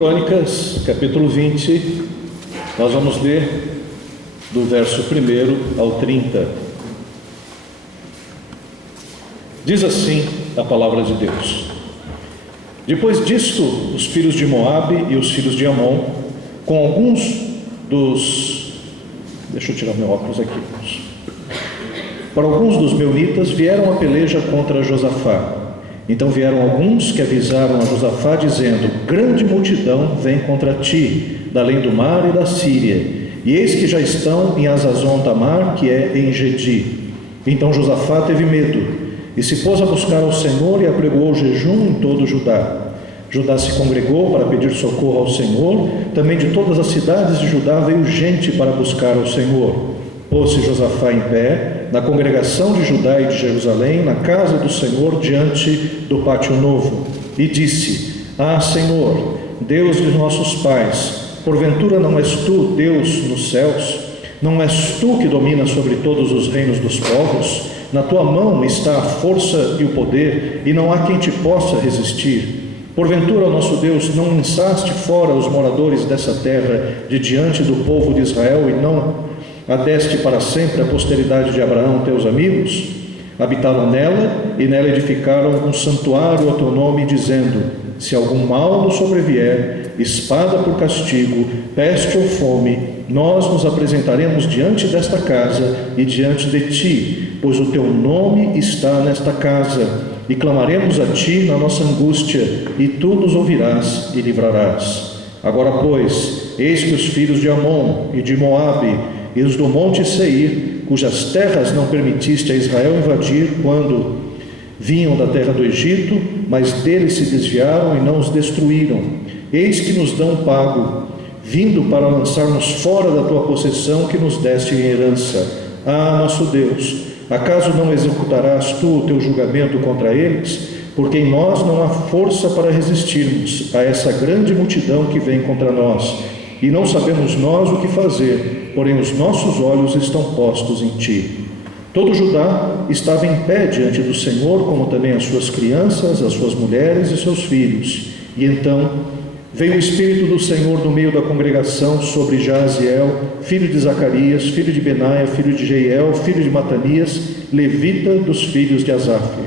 Crônicas, capítulo 20, nós vamos ler do verso 1 ao 30. Diz assim a palavra de Deus: Depois disto, os filhos de Moabe e os filhos de Amon, com alguns dos... Deixa eu tirar meu óculos aqui. Para alguns dos meunitas vieram a peleja contra Josafá. Então vieram alguns que avisaram a Josafá, dizendo: grande multidão vem contra ti, da além do mar e da Síria, e eis que já estão em Hazazon Tamar, que é em Gedi. Então Josafá teve medo, e se pôs a buscar ao Senhor, e apregoou jejum em todo Judá. Judá se congregou para pedir socorro ao Senhor, também de todas as cidades de Judá veio gente para buscar ao Senhor. Pôs-se Josafá em pé, na congregação de Judá e de Jerusalém, na casa do Senhor, diante do pátio novo, e disse: Ah, Senhor, Deus de nossos pais, porventura não és tu Deus nos céus? Não és tu que dominas sobre todos os reinos dos povos? Na tua mão está a força e o poder, e não há quem te possa resistir. Porventura, nosso Deus, não lançaste fora os moradores dessa terra de diante do povo de Israel, e não adeste para sempre a posteridade de Abraão, teus amigos? Habitaram nela, e nela edificaram um santuário ao teu nome, dizendo: se algum mal nos sobrevier, espada por castigo, peste ou fome, nós nos apresentaremos diante desta casa e diante de ti, pois o teu nome está nesta casa, e clamaremos a ti na nossa angústia, e tu nos ouvirás e livrarás. Agora, pois, eis que os filhos de Amon e de Moabe e os do monte Seir, cujas terras não permitiste a Israel invadir quando vinham da terra do Egito, mas deles se desviaram e não os destruíram, eis que nos dão pago, vindo para lançar-nos fora da tua possessão que nos deste em herança. Ah, nosso Deus, acaso não executarás tu o teu julgamento contra eles? Porque em nós não há força para resistirmos a essa grande multidão que vem contra nós, e não sabemos nós o que fazer, porém os nossos olhos estão postos em ti. Todo Judá estava em pé diante do Senhor, como também as suas crianças, as suas mulheres e seus filhos. E então veio o Espírito do Senhor no meio da congregação sobre Jaaziel, filho de Zacarias, filho de Benaia, filho de Jeiel, filho de Matanias, levita dos filhos de Asaf,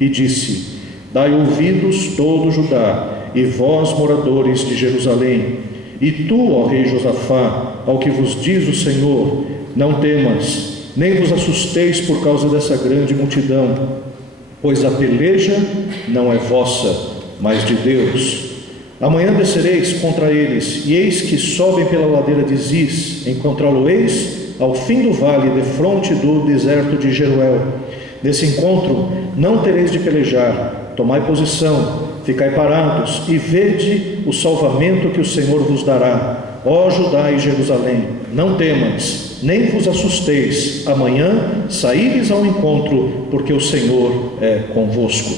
e disse: dai ouvidos todo Judá, e vós, moradores de Jerusalém, e tu, ó rei Josafá, ao que vos diz o Senhor: não temas, nem vos assusteis por causa dessa grande multidão, pois a peleja não é vossa, mas de Deus. Amanhã descereis contra eles, e eis que sobem pela ladeira de Ziz, encontrá-lo-eis ao fim do vale, defronte do deserto de Jeruel. Nesse encontro não tereis de pelejar, tomai posição, ficai parados e vede o salvamento que o Senhor vos dará. Ó Judá e Jerusalém, não temas, nem vos assusteis. Amanhã saíres ao encontro, porque o Senhor é convosco.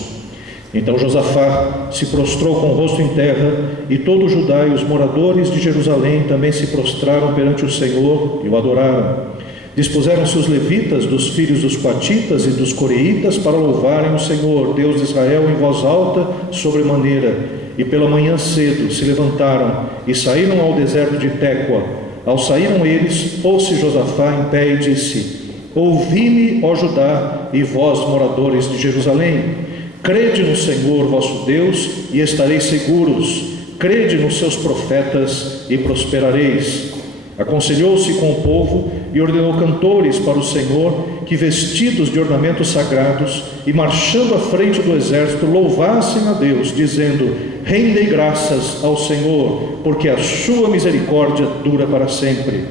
Então Josafá se prostrou com o rosto em terra, e todo Judá e os moradores de Jerusalém também se prostraram perante o Senhor e o adoraram. Dispuseram-se os levitas dos filhos dos coatitas e dos coreitas para louvarem o Senhor, Deus de Israel, em voz alta sobremaneira. E pela manhã cedo se levantaram e saíram ao deserto de Tecoa. Ao saíram eles, pôs-se Josafá em pé e disse: ouvi-me, ó Judá, e vós, moradores de Jerusalém. Crede no Senhor vosso Deus e estareis seguros. Crede nos seus profetas e prosperareis. Aconselhou-se com o povo e ordenou cantores para o Senhor, que vestidos de ornamentos sagrados e marchando à frente do exército, louvassem a Deus, dizendo: rendei graças ao Senhor, porque a sua misericórdia dura para sempre.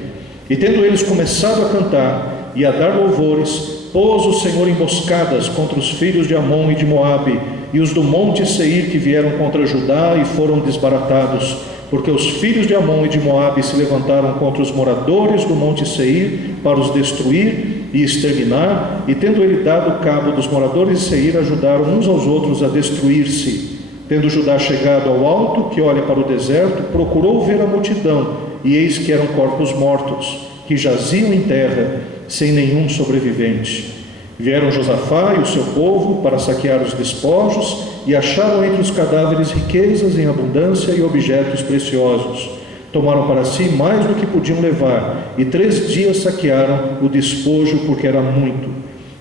E tendo eles começado a cantar e a dar louvores, pôs o Senhor emboscadas contra os filhos de Amon e de Moabe, e os do monte Seir que vieram contra Judá e foram desbaratados, porque os filhos de Amon e de Moabe se levantaram contra os moradores do monte Seir para os destruir e exterminar, e tendo ele dado cabo dos moradores de Seir, ajudaram uns aos outros a destruir-se. Tendo Judá chegado ao alto que olha para o deserto, procurou ver a multidão, e eis que eram corpos mortos, que jaziam em terra, sem nenhum sobrevivente. Vieram Josafá e o seu povo para saquear os despojos e acharam entre os cadáveres riquezas em abundância e objetos preciosos. Tomaram para si mais do que podiam levar e 3 dias saquearam o despojo, porque era muito.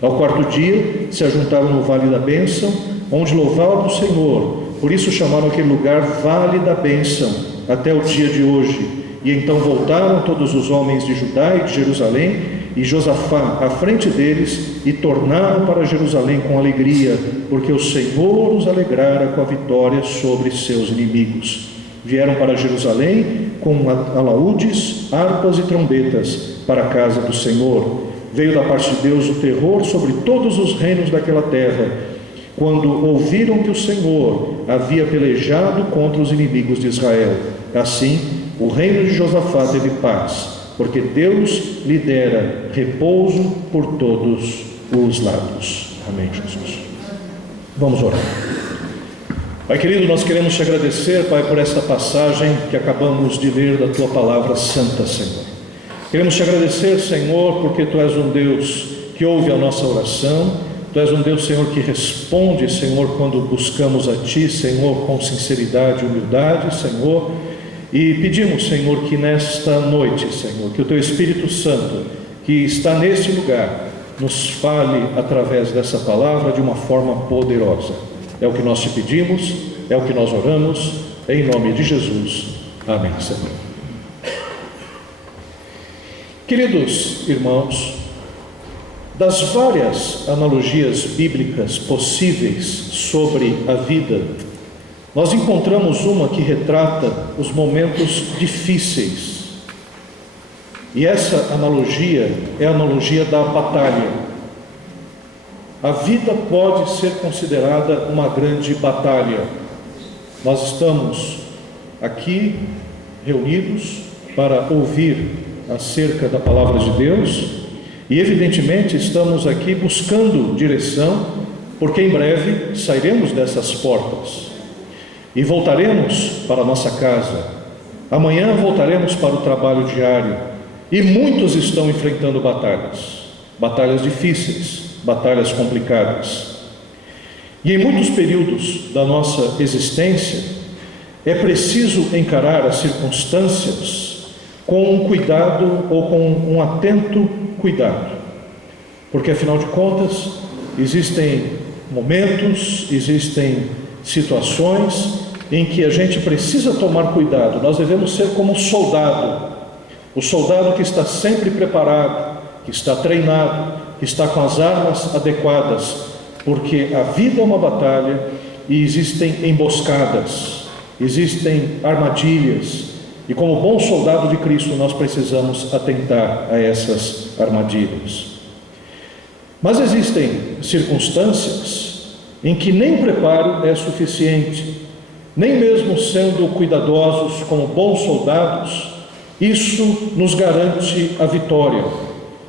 Ao 4º dia se ajuntaram no Vale da Bênção, onde louvavam o Senhor. Por isso chamaram aquele lugar Vale da Bênção até o dia de hoje. E então voltaram todos os homens de Judá e de Jerusalém, e Josafá à frente deles, e tornaram para Jerusalém com alegria, porque o Senhor os alegrara com a vitória sobre seus inimigos. Vieram para Jerusalém com alaúdes, harpas e trombetas para a casa do Senhor. Veio da parte de Deus o terror sobre todos os reinos daquela terra, quando ouviram que o Senhor havia pelejado contra os inimigos de Israel. Assim, o reino de Josafá teve paz, porque Deus lhe dera repouso por todos os lados. Amém, Jesus. Vamos orar. Pai querido, nós queremos te agradecer, Pai, por esta passagem que acabamos de ler da Tua Palavra Santa, Senhor. Queremos te agradecer, Senhor, porque Tu és um Deus que ouve a nossa oração. Tu és um Deus, Senhor, que responde, Senhor, quando buscamos a Ti, Senhor, com sinceridade e humildade, Senhor. E pedimos, Senhor, que nesta noite, Senhor, que o Teu Espírito Santo, que está neste lugar, nos fale através dessa palavra de uma forma poderosa. É o que nós te pedimos, é o que nós oramos, em nome de Jesus. Amém, Senhor. Queridos irmãos, das várias analogias bíblicas possíveis sobre a vida, nós encontramos uma que retrata os momentos difíceis. E essa analogia é a analogia da batalha. A vida pode ser considerada uma grande batalha. Nós estamos aqui reunidos para ouvir acerca da palavra de Deus e, evidentemente, estamos aqui buscando direção, porque em breve sairemos dessas portas e voltaremos para a nossa casa. Amanhã voltaremos para o trabalho diário e muitos estão enfrentando batalhas difíceis, batalhas complicadas. E em muitos períodos da nossa existência é preciso encarar as circunstâncias com um cuidado ou com um atento cuidado, porque afinal de contas existem momentos, existem situações em que a gente precisa tomar cuidado. Nós devemos ser como o soldado que está sempre preparado, que está treinado, que está com as armas adequadas, porque a vida é uma batalha e existem emboscadas, existem armadilhas, e como bom soldado de Cristo nós precisamos atentar a essas armadilhas. Mas existem circunstâncias em que nem o preparo é suficiente, nem mesmo sendo cuidadosos como bons soldados, isso nos garante a vitória,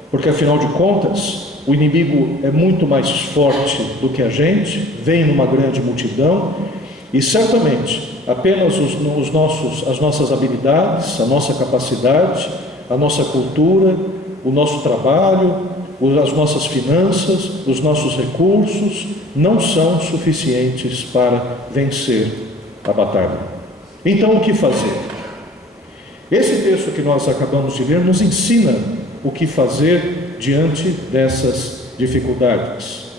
porque afinal de contas o inimigo é muito mais forte do que a gente, vem numa grande multidão e certamente apenas as nossas habilidades, a nossa capacidade, a nossa cultura, o nosso trabalho, as nossas finanças, os nossos recursos não são suficientes para vencer a batalha. Então, o que fazer? Esse texto que nós acabamos de ler nos ensina o que fazer diante dessas dificuldades.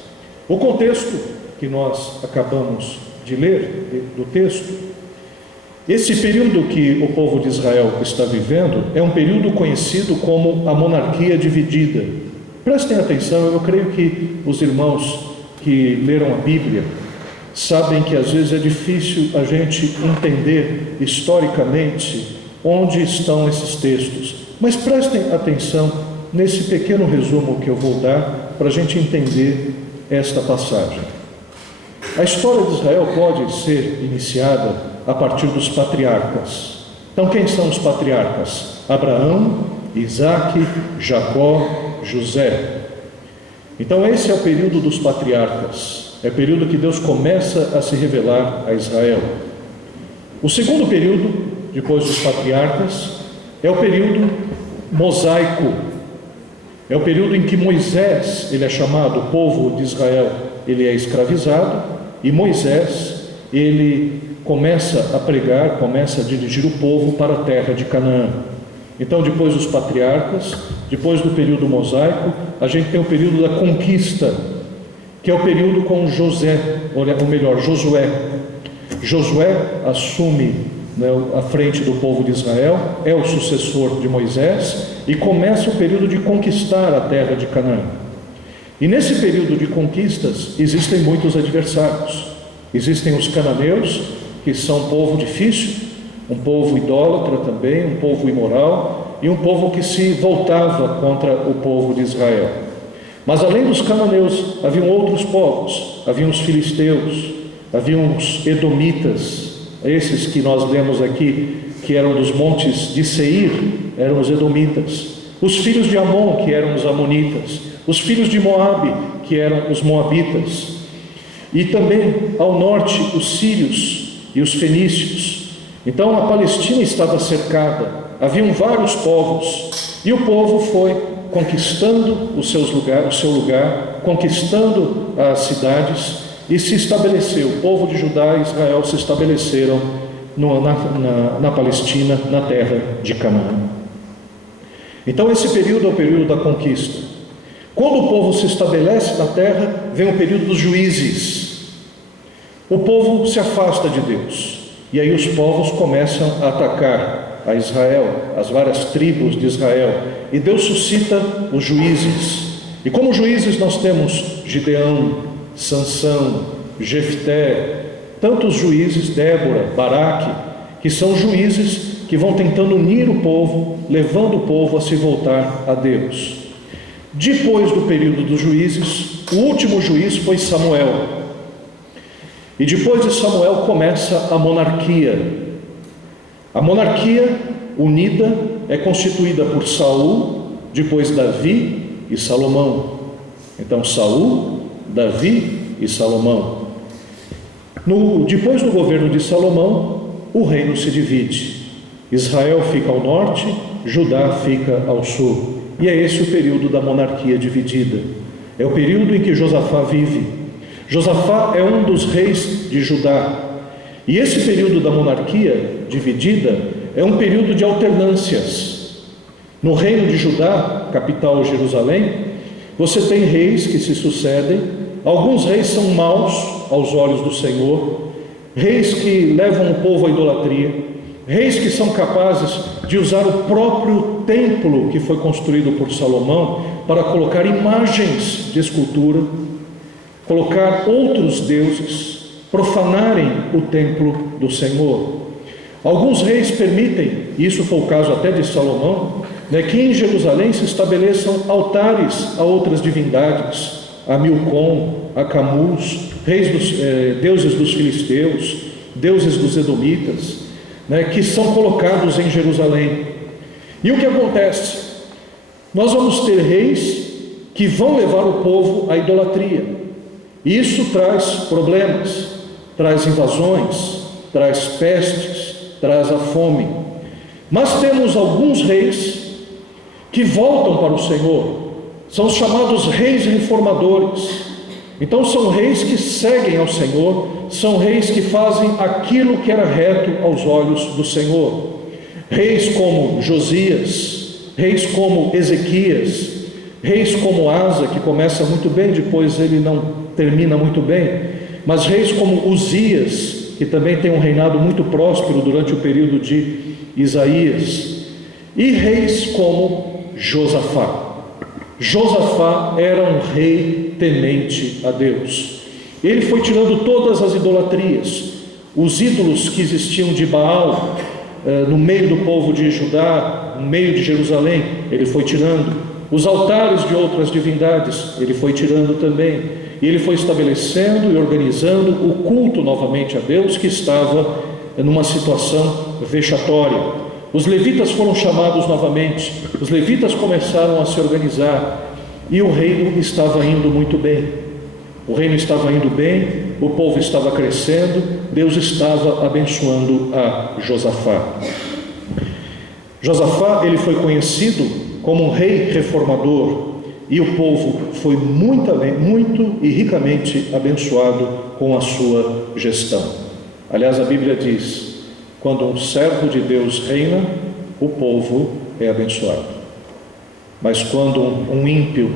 O contexto que nós acabamos de ler do texto, esse período que o povo de Israel está vivendo é um período conhecido como a monarquia dividida. Prestem atenção, eu creio que os irmãos que leram a Bíblia sabem que às vezes é difícil a gente entender historicamente onde estão esses textos, mas prestem atenção nesse pequeno resumo que eu vou dar para a gente entender esta passagem. A história de Israel pode ser iniciada a partir dos patriarcas. Então, quem são os patriarcas? Abraão, Isaque, Jacó, José. Então, esse é o período dos patriarcas. É o período que Deus começa a se revelar a Israel. O segundo período, depois dos patriarcas, é o período mosaico. É o período em que Moisés, ele é chamado, o povo de Israel, ele é escravizado, e Moisés, ele começa a pregar, começa a dirigir o povo para a terra de Canaã. Então, depois dos patriarcas, depois do período mosaico, a gente tem o período da conquista, que é o período com Josué. Josué assume, né, a frente do povo de Israel, é o sucessor de Moisés, e começa o período de conquistar a terra de Canaã. E nesse período de conquistas existem muitos adversários. Existem os cananeus, que são um povo difícil, um povo idólatra também, um povo imoral, e um povo que se voltava contra o povo de Israel. Mas além dos cananeus, haviam outros povos, haviam os filisteus, haviam os edomitas, esses que nós lemos aqui, que eram dos montes de Seir, eram os edomitas, os filhos de Amon, que eram os amonitas, os filhos de Moabe, que eram os moabitas, e também ao norte os sírios e os fenícios. Então a Palestina estava cercada, haviam vários povos, e o povo foi conquistando o seu lugar, conquistando as cidades, e se estabeleceu. O povo de Judá e Israel se estabeleceram na Palestina, na terra de Canaã. Então esse período é o período da conquista. Quando o povo se estabelece na terra, vem o período dos juízes. O povo se afasta de Deus, e aí os povos começam a atacar a Israel, as várias tribos de Israel, e Deus suscita os juízes. E como juízes nós temos Gideão, Sansão, Jefté, tantos juízes, Débora, Baraque, que são juízes que vão tentando unir o povo, levando o povo a se voltar a Deus. Depois do período dos juízes, o último juiz foi Samuel. E depois de Samuel começa a monarquia. A monarquia unida é constituída por Saul, depois Davi e Salomão. Então Saul, Davi e Salomão. Depois do governo de Salomão, o reino se divide. Israel fica ao norte, Judá fica ao sul. E é esse o período da monarquia dividida. É o período em que Josafá vive. Josafá é um dos reis de Judá. E esse período da monarquia dividida é um período de alternâncias. No reino de Judá, capital Jerusalém, você tem reis que se sucedem. Alguns reis são maus aos olhos do Senhor, reis que levam o povo à idolatria, reis que são capazes de usar o próprio templo que foi construído por Salomão para colocar imagens de escultura, colocar outros deuses, profanarem o templo do Senhor. Alguns reis permitem, e isso foi o caso até de Salomão, que em Jerusalém se estabeleçam altares a outras divindades, a Milcom, a Camuz, deuses dos filisteus, deuses dos edomitas, que são colocados em Jerusalém. E o que acontece? Nós vamos ter reis que vão levar o povo à idolatria. E isso traz problemas, traz invasões, traz pestes, traz a fome. Mas temos alguns reis que voltam para o Senhor, são os chamados reis reformadores. Então são reis que seguem ao Senhor, são reis que fazem aquilo que era reto aos olhos do Senhor. Reis como Josias, reis como Ezequias, reis como Asa, que começa muito bem, depois ele não termina muito bem, mas reis como Uzias, que também tem um reinado muito próspero durante o período de Isaías, e reis como Josafá. Josafá era um rei temente a Deus. Ele foi tirando todas as idolatrias, os ídolos que existiam de Baal no meio do povo de Judá, no meio de Jerusalém, ele foi tirando. Os altares de outras divindades, ele foi tirando também. E ele foi estabelecendo e organizando o culto novamente a Deus, que estava numa situação vexatória. Os levitas foram chamados novamente, os levitas começaram a se organizar, e o reino estava indo muito bem. O reino estava indo bem, o povo estava crescendo, Deus estava abençoando a Josafá. Josafá, ele foi conhecido como um rei reformador. e o povo foi muito e ricamente abençoado com a sua gestão. Aliás, a Bíblia diz: quando um servo de Deus reina, o povo é abençoado. Mas quando um ímpio,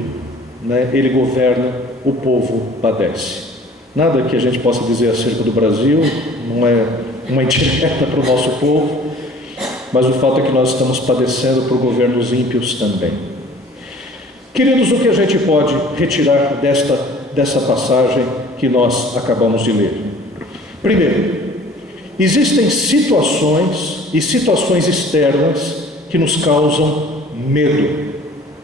ele governa, o povo padece. Nada que a gente possa dizer acerca do Brasil, não é uma indireta para o nosso povo, mas o fato é que nós estamos padecendo por governos ímpios também. Queridos, o que a gente pode retirar dessa passagem que nós acabamos de ler? Primeiro, existem situações e situações externas que nos causam medo.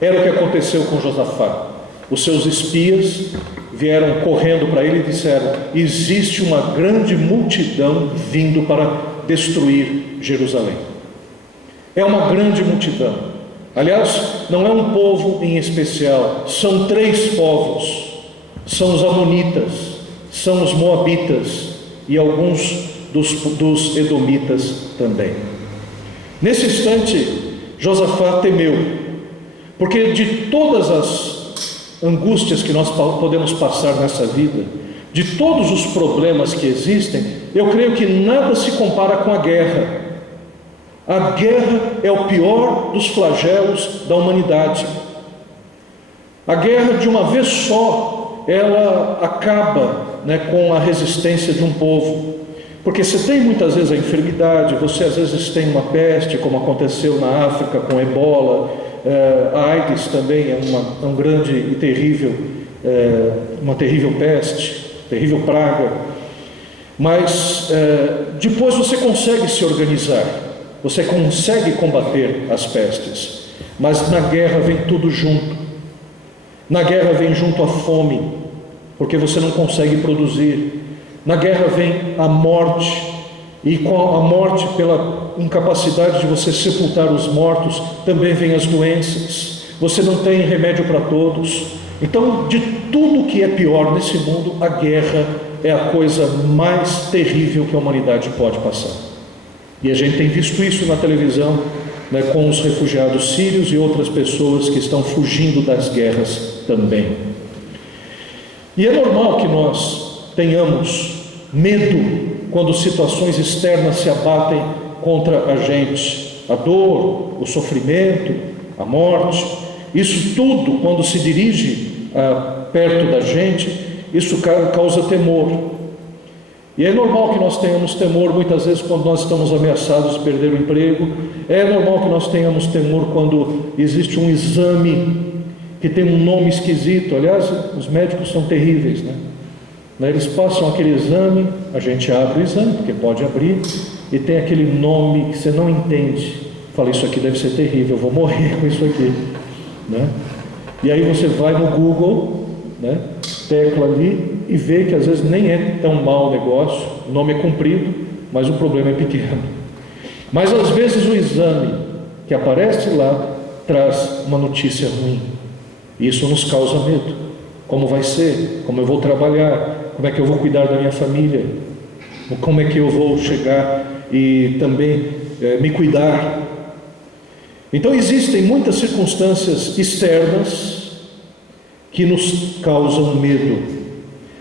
Era o que aconteceu com Josafá. Os seus espias vieram correndo para ele e disseram: existe uma grande multidão vindo para destruir Jerusalém. É uma grande multidão. Aliás, não é um povo em especial, são 3 povos. São os amonitas, são os moabitas e alguns dos edomitas também. Nesse instante, Josafá temeu, porque de todas as angústias que nós podemos passar nessa vida, de todos os problemas que existem, eu creio que nada se compara com a guerra. A guerra é o pior dos flagelos da humanidade. A guerra, de uma vez só, ela acaba com a resistência de um povo. Porque você tem muitas vezes a enfermidade, você às vezes tem uma peste, como aconteceu na África com ebola, a AIDS também é um grande e terrível, uma terrível peste, terrível praga. Mas depois você consegue se organizar, você consegue combater as pestes. Mas na guerra vem tudo junto. Na guerra vem junto a fome, porque você não consegue produzir. Na guerra vem a morte, e com a morte, pela incapacidade de você sepultar os mortos, também vem as doenças. Você não tem remédio para todos. Então, de tudo que é pior nesse mundo, a guerra é a coisa mais terrível que a humanidade pode passar. E a gente tem visto isso na televisão, com os refugiados sírios e outras pessoas que estão fugindo das guerras também. E é normal que nós tenhamos medo quando situações externas se abatem contra a gente. A dor, o sofrimento, a morte, isso tudo, quando se dirige perto da gente, isso causa temor. E é normal que nós tenhamos temor muitas vezes quando nós estamos ameaçados de perder o emprego. É normal que nós tenhamos temor quando existe um exame que tem um nome esquisito. Aliás, os médicos são terríveis, Eles passam aquele exame, a gente abre o exame, porque pode abrir, e tem aquele nome que você não entende. Fala: isso aqui deve ser terrível, eu vou morrer com isso aqui, E aí você vai no Google, tecla ali e vê que às vezes nem é tão mau o negócio, o nome é comprido, mas o problema é pequeno. Mas às vezes o exame que aparece lá traz uma notícia ruim, e isso nos causa medo. Como vai ser? Como eu vou trabalhar? Como é que eu vou cuidar da minha família? Como é que eu vou chegar e também me cuidar? Então existem muitas circunstâncias externas que nos causam medo.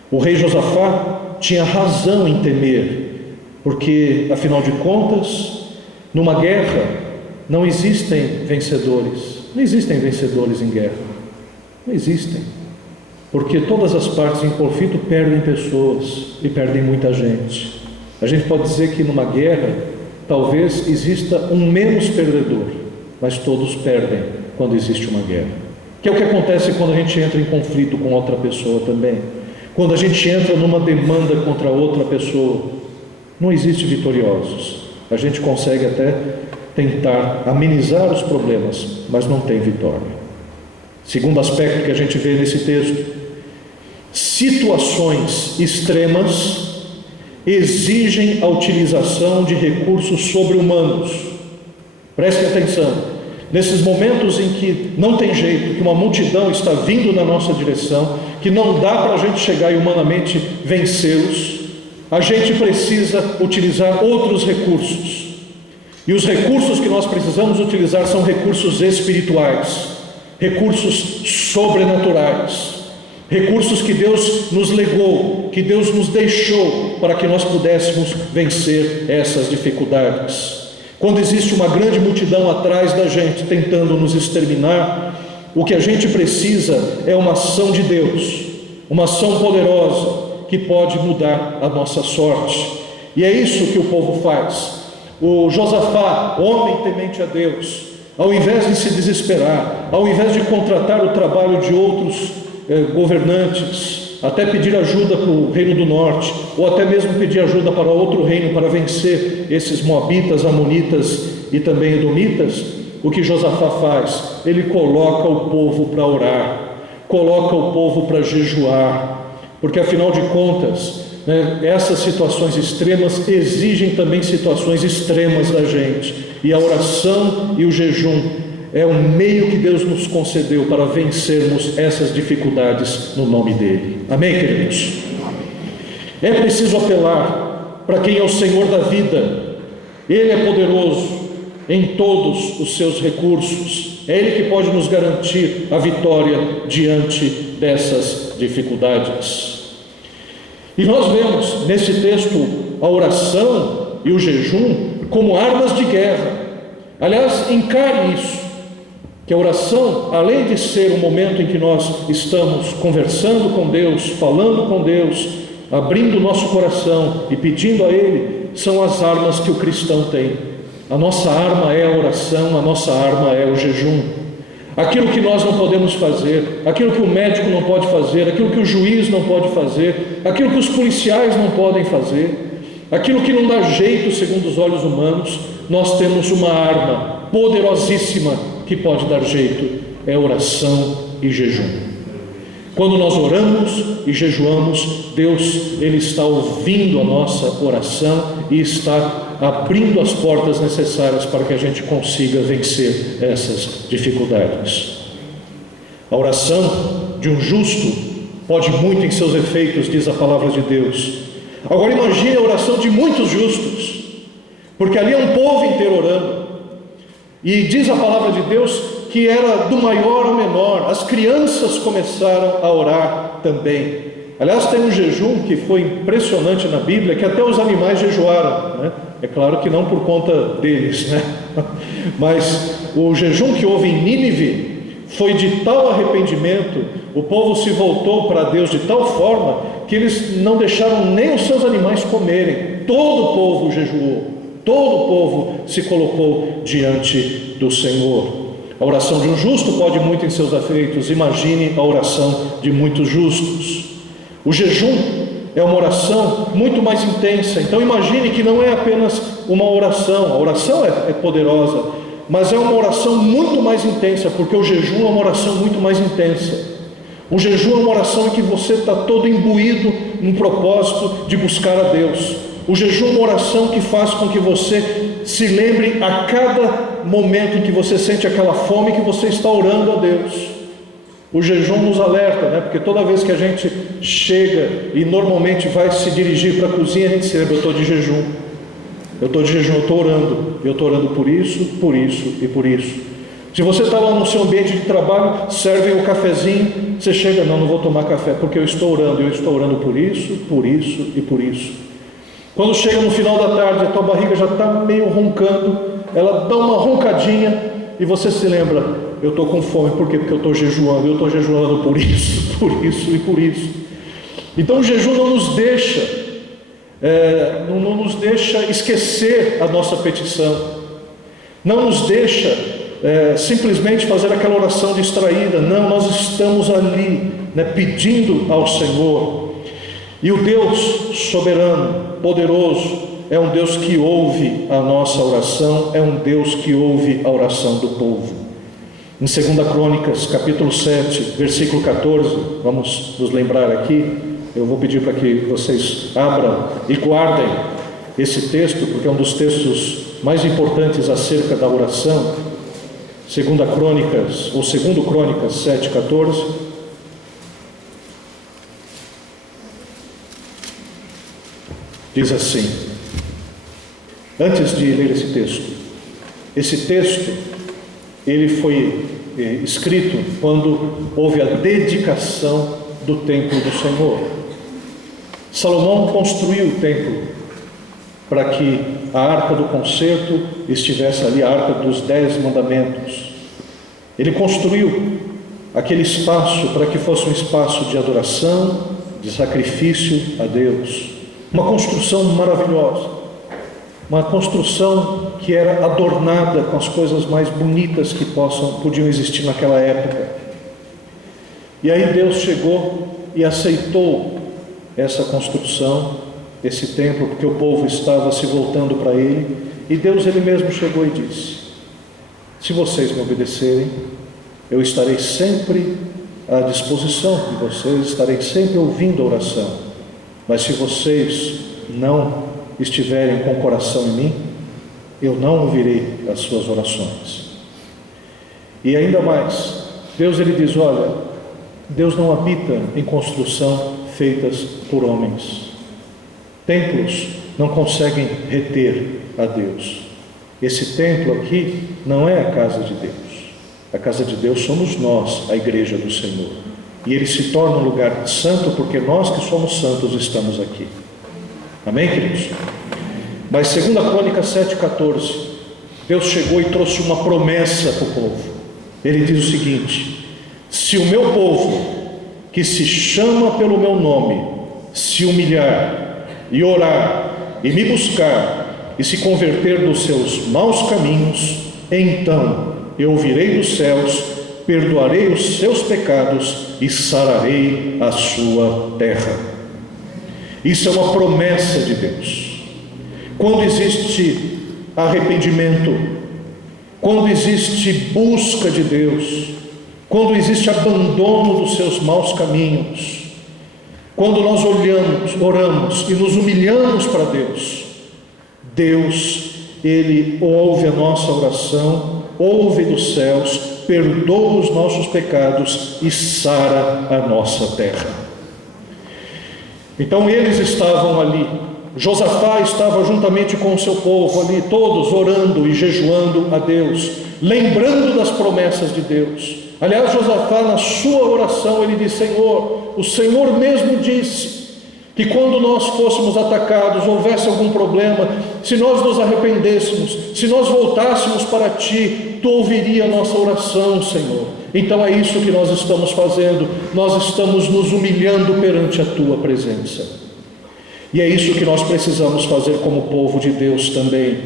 O rei Josafá tinha razão em temer, porque afinal de contas, numa guerra não existem vencedores. Não existem vencedores em guerra. Não existem. Porque todas as partes em conflito perdem pessoas e perdem muita gente. A gente pode dizer que numa guerra talvez exista um menos perdedor, mas todos perdem quando existe uma guerra. Que é o que acontece quando a gente entra em conflito com outra pessoa também. Quando a gente entra numa demanda contra outra pessoa, não existe vitoriosos. A gente consegue até tentar amenizar os problemas, mas não tem vitória. Segundo aspecto que a gente vê nesse texto: situações extremas exigem a utilização de recursos sobre-humanos. Prestem atenção. Nesses momentos em que não tem jeito, que uma multidão está vindo na nossa direção, que não dá para a gente chegar e humanamente vencê-los, a gente precisa utilizar outros recursos. E os recursos que nós precisamos utilizar são recursos espirituais. recursos sobrenaturais, recursos que Deus nos legou, que Deus nos deixou para que nós pudéssemos vencer essas dificuldades. Quando existe uma grande multidão atrás da gente tentando nos exterminar, o que a gente precisa é uma ação de Deus, uma ação poderosa que pode mudar a nossa sorte. E é isso que o povo faz. O Josafá, homem temente a Deus, ao invés de se desesperar, ao invés de contratar o trabalho de outros governantes, até pedir ajuda para o reino do norte, ou até mesmo pedir ajuda para outro reino para vencer esses moabitas, amonitas e também edomitas, o que Josafá faz? Ele coloca o povo para orar, coloca o povo para jejuar, porque afinal de contas, essas situações extremas exigem também situações extremas da gente, e a oração e o jejum é um meio que Deus nos concedeu para vencermos essas dificuldades no nome dele. Amém, queridos? É preciso apelar para quem é o Senhor da vida. Ele é poderoso em todos os seus recursos. É Ele que pode nos garantir a vitória diante dessas dificuldades. E nós vemos nesse texto a oração e o jejum como armas de guerra. Aliás, encare isso, que a oração, além de ser um momento em que nós estamos conversando com Deus, falando com Deus, abrindo o nosso coração e pedindo a Ele, são as armas que o cristão tem. A nossa arma é a oração, a nossa arma é o jejum. Aquilo que nós não podemos fazer, aquilo que o médico não pode fazer, aquilo que o juiz não pode fazer, aquilo que os policiais não podem fazer, aquilo que não dá jeito segundo os olhos humanos, nós temos uma arma poderosíssima que pode dar jeito, é oração e jejum. Quando nós oramos e jejuamos, Deus, Ele está ouvindo a nossa oração e está abrindo as portas necessárias para que a gente consiga vencer essas dificuldades. A oração de um justo pode muito em seus efeitos, diz a palavra de Deus. Agora imagine a oração de muitos justos, porque ali é um povo inteiro orando, e diz a palavra de Deus que era do maior ao menor, as crianças começaram a orar também. Aliás, tem um jejum que foi impressionante na Bíblia, que até os animais jejuaram, né? É claro que não por conta deles, né? Mas o jejum que houve em Nínive foi de tal arrependimento, o povo se voltou para Deus de tal forma que eles não deixaram nem os seus animais comerem. Todo o povo jejuou, todo o povo se colocou diante do Senhor. A oração de um justo pode muito em seus efeitos. Imagine a oração de muitos justos. O jejum é uma oração muito mais intensa. Então imagine que não é apenas uma oração. A oração é poderosa, mas é uma oração muito mais intensa, porque o jejum é uma oração muito mais intensa. O jejum é uma oração em que você está todo imbuído num propósito de buscar a Deus. O jejum é uma oração que faz com que você se lembre a cada momento em que você sente aquela fome, que você está orando a Deus. O jejum nos alerta, né? Porque toda vez que a gente chega e normalmente vai se dirigir para a cozinha, a gente se lembra: eu estou de jejum, eu estou orando, eu estou orando por isso e por isso. Se você está lá no seu ambiente de trabalho, servem o cafezinho, você chega: não vou tomar café, porque eu estou orando por isso e por isso. Quando chega no final da tarde, a tua barriga já está meio roncando, ela dá uma roncadinha e você se lembra: eu estou com fome. Por quê? Porque eu estou jejuando, por isso e por isso. Então o jejum não nos deixa esquecer a nossa petição, não nos deixa simplesmente fazer aquela oração distraída. Não, nós estamos ali, né, pedindo ao Senhor. E o Deus soberano, poderoso, é um Deus que ouve a nossa oração, é um Deus que ouve a oração do povo. Em 2 Crônicas, capítulo 7, versículo 14, vamos nos lembrar aqui. Eu vou pedir para que vocês abram e guardem esse texto, porque é um dos textos mais importantes acerca da oração. 2 Crônicas 7, 14. Diz assim, antes de ler esse texto ele foi escrito quando houve a dedicação do templo do Senhor. Salomão construiu o templo para que a arca do concerto estivesse ali, a arca dos 10 mandamentos. Ele construiu aquele espaço para que fosse um espaço de adoração, de sacrifício a Deus. Uma construção maravilhosa, uma construção que era adornada com as coisas mais bonitas que podiam existir naquela época. E aí Deus chegou e aceitou essa construção, esse templo, porque o povo estava se voltando para Ele, e Deus Ele mesmo chegou e disse: se vocês me obedecerem, eu estarei sempre à disposição de vocês, estarei sempre ouvindo a oração, mas se vocês não estiverem com o coração em mim, eu não ouvirei as suas orações. E ainda mais, Deus Ele diz: olha, Deus não habita em construção feitas por homens. Templos não conseguem reter a Deus. Esse templo aqui não é a casa de Deus. A casa de Deus somos nós, a igreja do Senhor. E Ele se torna um lugar santo porque nós que somos santos estamos aqui. Amém, queridos? Mas 2 Crônicas 7,14, Deus chegou e trouxe uma promessa para o povo. Ele diz o seguinte: se o meu povo, que se chama pelo meu nome, se humilhar e orar e me buscar e se converter dos seus maus caminhos, então eu ouvirei dos céus, perdoarei os seus pecados e sararei a sua terra. Isso é uma promessa de Deus. Quando existe arrependimento, quando existe busca de Deus, quando existe abandono dos seus maus caminhos, quando nós oramos e nos humilhamos para Deus, Deus, Ele ouve a nossa oração, ouve dos céus, perdoa os nossos pecados e sara a nossa terra. Então eles estavam ali, Josafá estava juntamente com o seu povo ali, todos orando e jejuando a Deus, lembrando das promessas de Deus. Aliás, Josafá, na sua oração, ele diz: Senhor, o Senhor mesmo disse que quando nós fôssemos atacados, houvesse algum problema, se nós nos arrependêssemos, se nós voltássemos para Ti, Tu ouviria a nossa oração, Senhor. Então é isso que nós estamos fazendo, nós estamos nos humilhando perante a Tua presença. E é isso que nós precisamos fazer como povo de Deus também.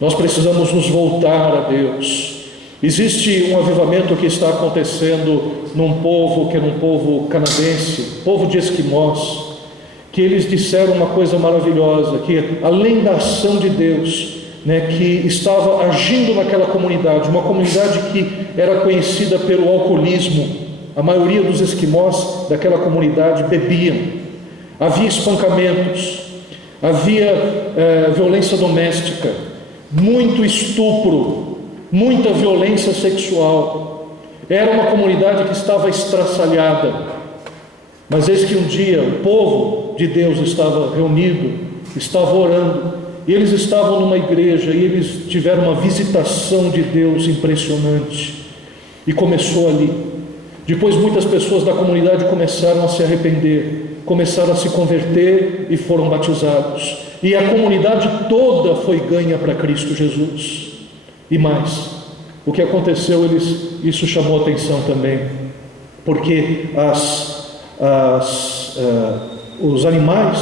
Nós precisamos nos voltar a Deus. Existe um avivamento que está acontecendo num povo, que é um povo canadense, povo de esquimós, que eles disseram uma coisa maravilhosa, que além da ação de Deus, que estava agindo naquela comunidade, uma comunidade que era conhecida pelo alcoolismo, a maioria dos esquimós daquela comunidade bebiam, havia espancamentos, havia violência doméstica, muito estupro, muita violência sexual. Era uma comunidade que estava estraçalhada. Mas eis que um dia o povo de Deus estava reunido, estava orando, e eles estavam numa igreja, e eles tiveram uma visitação de Deus impressionante, e começou ali. Depois muitas pessoas da comunidade começaram a se arrepender, começaram a se converter e foram batizados, e a comunidade toda foi ganha para Cristo Jesus. E mais, o que aconteceu, isso chamou atenção também, porque os animais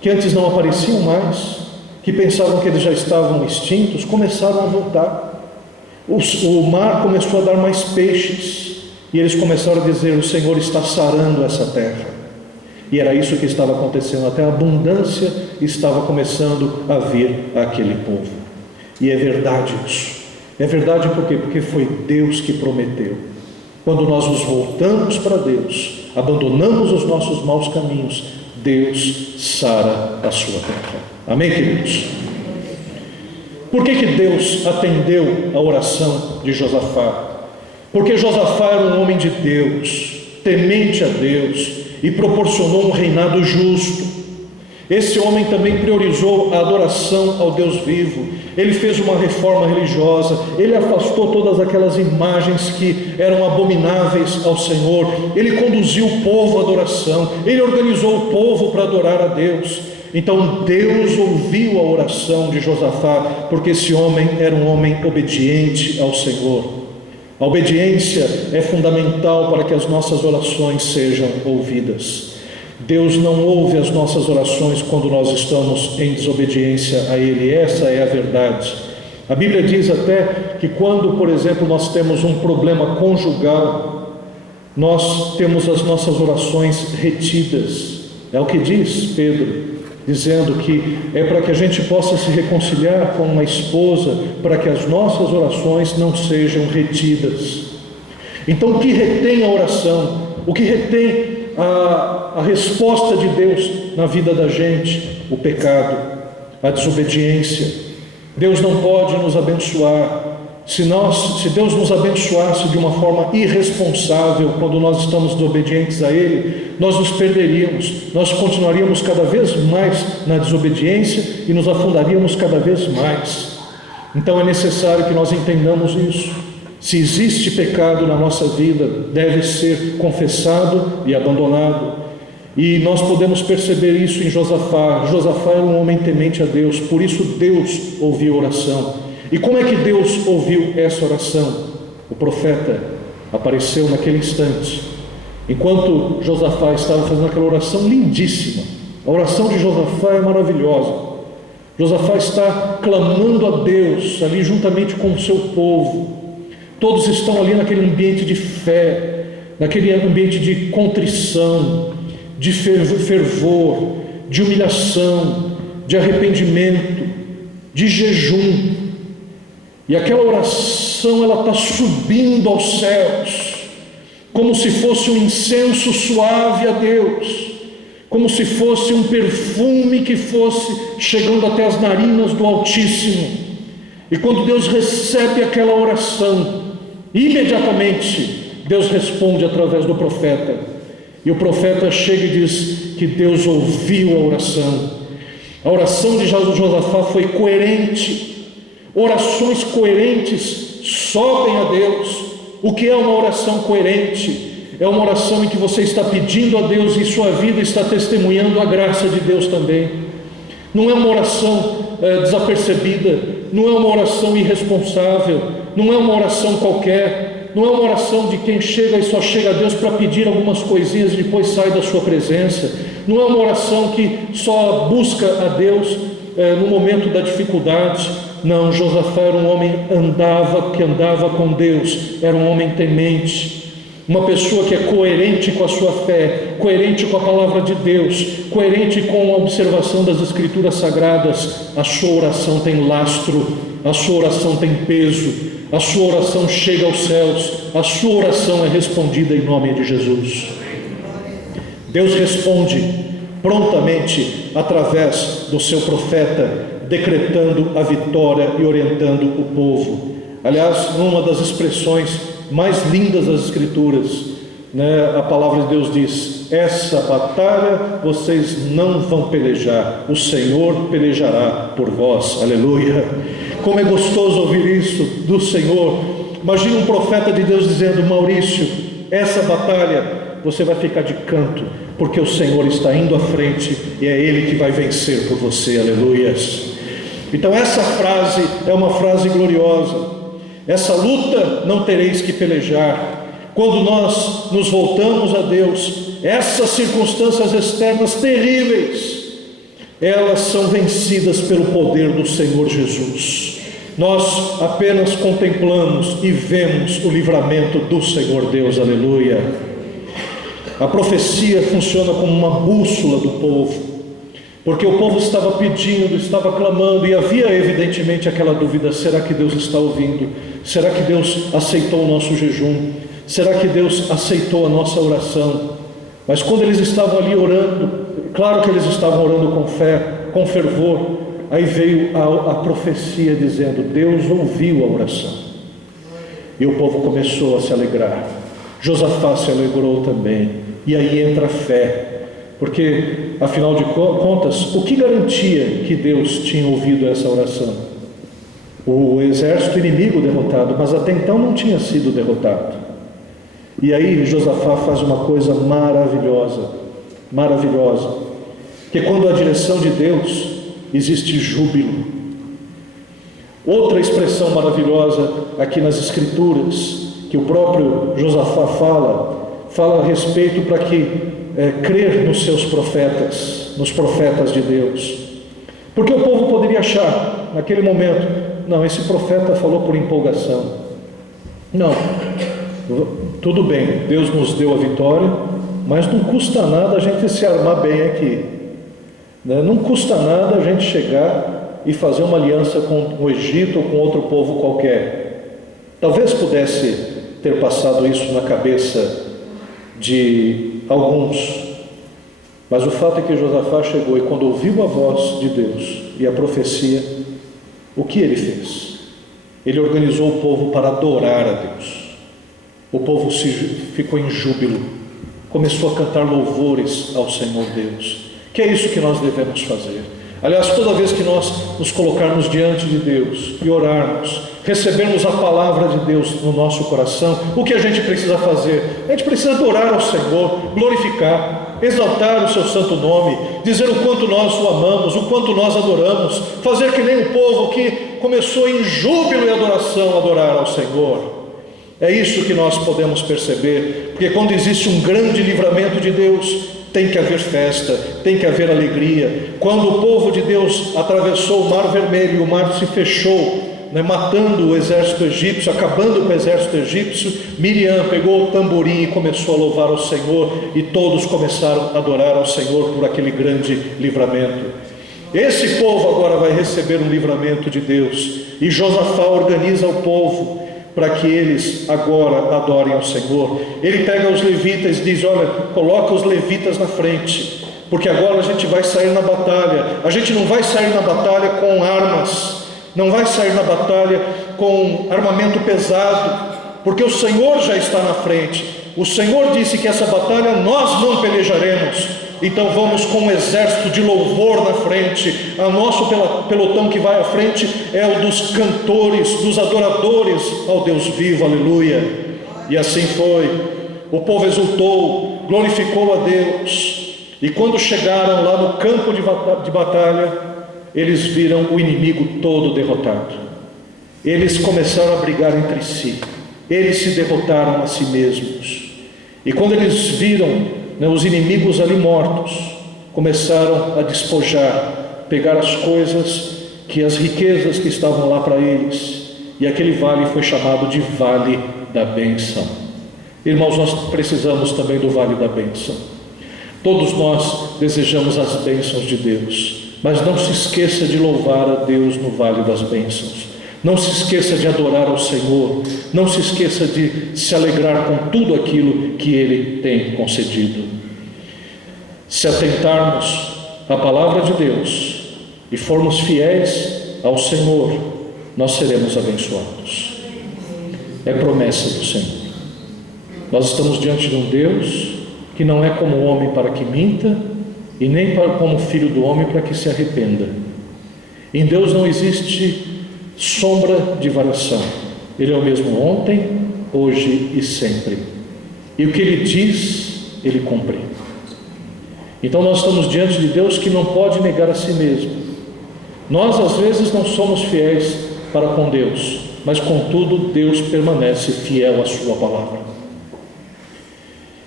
que antes não apareciam mais, que pensavam que eles já estavam extintos, começaram a voltar. O mar começou a dar mais peixes, e eles começaram a dizer: o Senhor está sarando essa terra. E era isso que estava acontecendo, até a abundância estava começando a vir àquele povo. E é verdade isso. É verdade por quê? Porque foi Deus que prometeu. Quando nós nos voltamos para Deus, abandonamos os nossos maus caminhos, Deus sara a sua terra. Amém, queridos? Por que Deus atendeu a oração de Josafá? Porque Josafá era um homem de Deus, temente a Deus, e proporcionou um reinado justo. Esse homem também priorizou a adoração ao Deus vivo. Ele fez uma reforma religiosa, ele afastou todas aquelas imagens que eram abomináveis ao Senhor, ele conduziu o povo à adoração, ele organizou o povo para adorar a Deus. Então Deus ouviu a oração de Josafá, porque esse homem era um homem obediente ao Senhor. A obediência é fundamental para que as nossas orações sejam ouvidas. Deus não ouve as nossas orações quando nós estamos em desobediência a Ele. Essa é a verdade. A Bíblia diz até que quando, por exemplo, nós temos um problema conjugal, nós temos as nossas orações retidas. É o que diz Pedro, dizendo que é para que a gente possa se reconciliar com uma esposa, para que as nossas orações não sejam retidas. Então, o que retém a oração, o que retém a resposta de Deus na vida da gente? O pecado, a desobediência. Deus não pode nos abençoar. Se Deus nos abençoasse de uma forma irresponsável, quando nós estamos desobedientes a Ele, nós nos perderíamos, nós continuaríamos cada vez mais na desobediência e nos afundaríamos cada vez mais. Então é necessário que nós entendamos isso. Se existe pecado na nossa vida, deve ser confessado e abandonado. E nós podemos perceber isso em Josafá. Josafá era um homem temente a Deus, por isso Deus ouviu a oração. E como é que Deus ouviu essa oração? O profeta apareceu naquele instante. Enquanto Josafá estava fazendo aquela oração lindíssima, a oração de Josafá é maravilhosa. Josafá está clamando a Deus ali juntamente com o seu povo. Todos estão ali naquele ambiente de fé, naquele ambiente de contrição, de fervor, de humilhação, de arrependimento, de jejum. E aquela oração, ela está subindo aos céus, como se fosse um incenso suave a Deus, como se fosse um perfume que fosse chegando até as narinas do Altíssimo. E quando Deus recebe aquela oração, imediatamente Deus responde através do profeta. E o profeta chega e diz que Deus ouviu a oração. A oração de Josafá foi coerente. Orações coerentes sobem a Deus. O que é uma oração coerente? É uma oração em que você está pedindo a Deus e sua vida está testemunhando a graça de Deus também. Não é uma oração desapercebida, não é uma oração irresponsável, não é uma oração qualquer, não é uma oração de quem chega e só chega a Deus para pedir algumas coisinhas e depois sai da sua presença. Não é uma oração que só busca a Deus no momento da dificuldade. Não, Josafá era um homem que andava com Deus, era um homem temente, uma pessoa que é coerente com a sua fé, coerente com a palavra de Deus, coerente com a observação das Escrituras Sagradas. A sua oração tem lastro, a sua oração tem peso, a sua oração chega aos céus, a sua oração é respondida em nome de Jesus. Deus responde prontamente através do seu profeta, decretando a vitória e orientando o povo. Aliás, numa das expressões mais lindas das Escrituras, a palavra de Deus diz: essa batalha vocês não vão pelejar, o Senhor pelejará por vós. Aleluia! Como é gostoso ouvir isso do Senhor. Imagina um profeta de Deus dizendo: Maurício, essa batalha você vai ficar de canto, porque o Senhor está indo à frente e é Ele que vai vencer por você. Aleluias! Então essa frase é uma frase gloriosa. Essa luta não tereis que pelejar. Quando nós nos voltamos a Deus, essas circunstâncias externas terríveis, elas são vencidas pelo poder do Senhor Jesus. Nós apenas contemplamos e vemos o livramento do Senhor Deus. Aleluia! A profecia funciona como uma bússola do povo, porque o povo estava pedindo, estava clamando, e havia evidentemente aquela dúvida: será que Deus está ouvindo? Será que Deus aceitou o nosso jejum? Será que Deus aceitou a nossa oração? Mas quando eles estavam ali orando, claro que eles estavam orando com fé, com fervor, aí veio a profecia dizendo: Deus ouviu a oração. E o povo começou a se alegrar. Josafá se alegrou também. E aí entra a fé, porque afinal de contas, o que garantia que Deus tinha ouvido essa oração? O exército inimigo derrotado, mas até então não tinha sido derrotado. E aí Josafá faz uma coisa maravilhosa, maravilhosa, que quando a direção de Deus existe júbilo. Outra expressão maravilhosa aqui nas Escrituras, que o próprio Josafá fala a respeito para que crer nos seus profetas, nos profetas de Deus. Porque o povo poderia achar, naquele momento, não, esse profeta falou por empolgação. Não, tudo bem, Deus nos deu a vitória, mas não custa nada a gente se armar bem aqui. Não custa nada a gente chegar e fazer uma aliança com o Egito ou com outro povo qualquer. Talvez pudesse ter passado isso na cabeça de alguns, mas o fato é que Josafá chegou e quando ouviu a voz de Deus e a profecia, o que ele fez? Ele organizou o povo para adorar a Deus. O povo ficou em júbilo, começou a cantar louvores ao Senhor Deus, que é isso que nós devemos fazer. Aliás, toda vez que nós nos colocarmos diante de Deus e orarmos, recebermos a palavra de Deus no nosso coração, o que a gente precisa fazer? A gente precisa adorar ao Senhor, glorificar, exaltar o seu santo nome, dizer o quanto nós o amamos, o quanto nós adoramos, fazer que nem o povo que começou em júbilo e adoração adorar ao Senhor. É isso que nós podemos perceber, porque quando existe um grande livramento de Deus, tem que haver festa, tem que haver alegria. Quando o povo de Deus atravessou o Mar Vermelho e o mar se fechou, matando o exército egípcio, acabando com o exército egípcio, Miriam pegou o tamborim e começou a louvar ao Senhor, e todos começaram a adorar ao Senhor por aquele grande livramento. Esse povo agora vai receber um livramento de Deus, e Josafá organiza o povo para que eles agora adorem ao Senhor. Ele pega os levitas e diz, olha, coloca os levitas na frente, porque agora a gente vai sair na batalha. A gente não vai sair na batalha com armas, não vai sair na batalha com armamento pesado, porque o Senhor já está na frente. O Senhor disse que essa batalha nós não pelejaremos. Então vamos com um exército de louvor na frente. O nosso pelotão que vai à frente é o dos cantores, dos adoradores ao Deus vivo, aleluia. E assim foi. O povo exultou, glorificou a Deus. E quando chegaram lá no campo de batalha, eles viram o inimigo todo derrotado. Eles começaram a brigar entre si. Eles se derrotaram a si mesmos. E quando eles viram os inimigos ali mortos, começaram a despojar, pegar as coisas, as riquezas que estavam lá para eles, e aquele vale foi chamado de Vale da Bênção. Irmãos, nós precisamos também do Vale da Bênção. Todos nós desejamos as bênçãos de Deus, mas não se esqueça de louvar a Deus no Vale das Bênçãos. Não se esqueça de adorar ao Senhor, não se esqueça de se alegrar com tudo aquilo que Ele tem concedido. Se atentarmos à palavra de Deus e formos fiéis ao Senhor, nós seremos abençoados. É promessa do Senhor. Nós estamos diante de um Deus que não é como o homem para que minta, e nem como filho do homem para que se arrependa. Em Deus não existe sombra de variação. Ele é o mesmo ontem, hoje e sempre. E o que Ele diz, Ele cumpre. Então nós estamos diante de Deus que não pode negar a si mesmo. Nós às vezes não somos fiéis para com Deus, mas contudo Deus permanece fiel à sua palavra.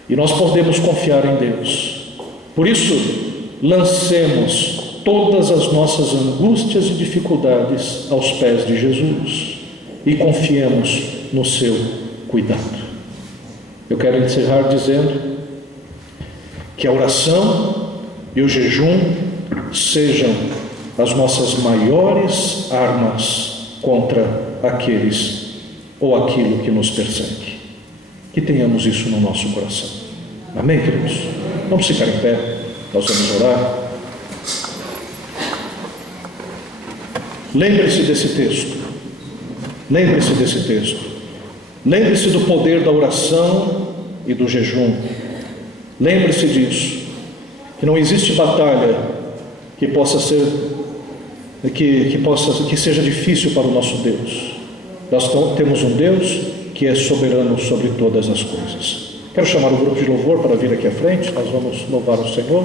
E nós podemos confiar em Deus. Por isso, lancemos todas as nossas angústias e dificuldades aos pés de Jesus e confiemos no seu cuidado. Eu quero encerrar dizendo que a oração e o jejum sejam as nossas maiores armas contra aqueles ou aquilo que nos persegue. Que tenhamos isso no nosso coração. Amém, queridos? Vamos ficar em pé, nós vamos orar. Lembre-se desse texto. Lembre-se desse texto. Lembre-se do poder da oração e do jejum. Lembre-se disso. que não existe batalha que possa ser, que seja difícil para o nosso Deus. Nós temos um Deus que é soberano sobre todas as coisas. Quero chamar o grupo de louvor para vir aqui à frente, nós vamos louvar o Senhor.